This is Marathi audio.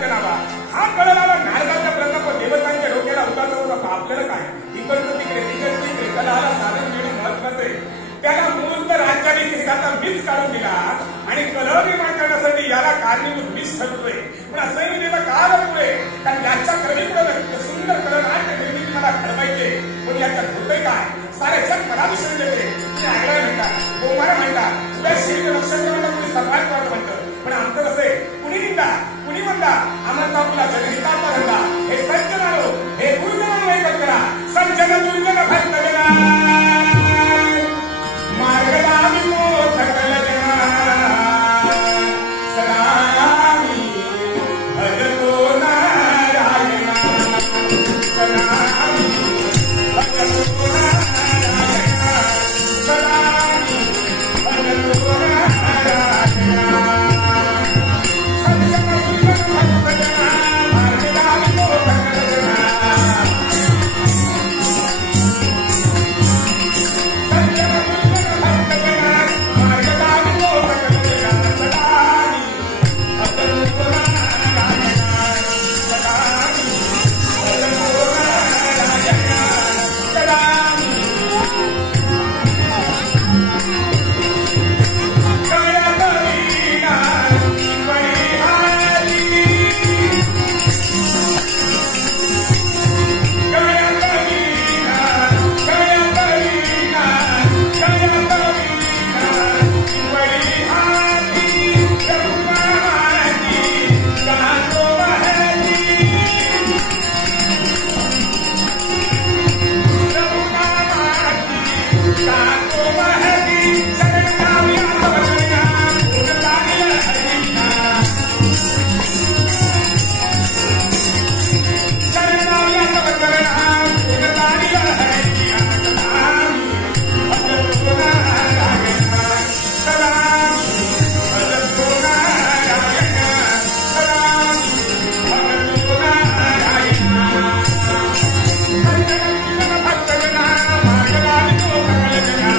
देवतांच्या नावा हा कळणारा नारदाचा प्रताप देवतांच्या डोक्याला उगाचा होता. आपल्याला काय इकडचं तिकडे तिकडचं इकडे कलाला साधन देणं महत्वाचं आहे. त्याला मूळ तर राज्याने आता मीच काढून दिला आणि कलह निर्माण करण्यासाठी याला कारणीभूत मीच ठरतोय. पण असंही मी त्याला का पुढे कारण याच्या कलेपुढे सुंदर कलनाट्य निर्मिती मला घडवायचे. पण याच्यात होतंय काय साऱ्याच्या कला विसरून देते. तुम्ही आगळा म्हणता गोमारा म्हणता तुला शिल्प लक्षात ठेवणं तुम्ही समाज वाटत म्हणतं. पण आमचं कसं आहे कुणी निंदा कुणी म्हणता आम्हाला आपला जनहिताचा धंदा हे सज्जनानो हे गुरुजनानो एकच करा. सज्जन दुर्जन भक्त जना मार्गदामी सकल जना सदामी भजतो नारायणा सदामी भजतो नारायणा सदामी भजतो नारायणा सज्जन दुर्जन भक्त जना मार्गदामी सकल जना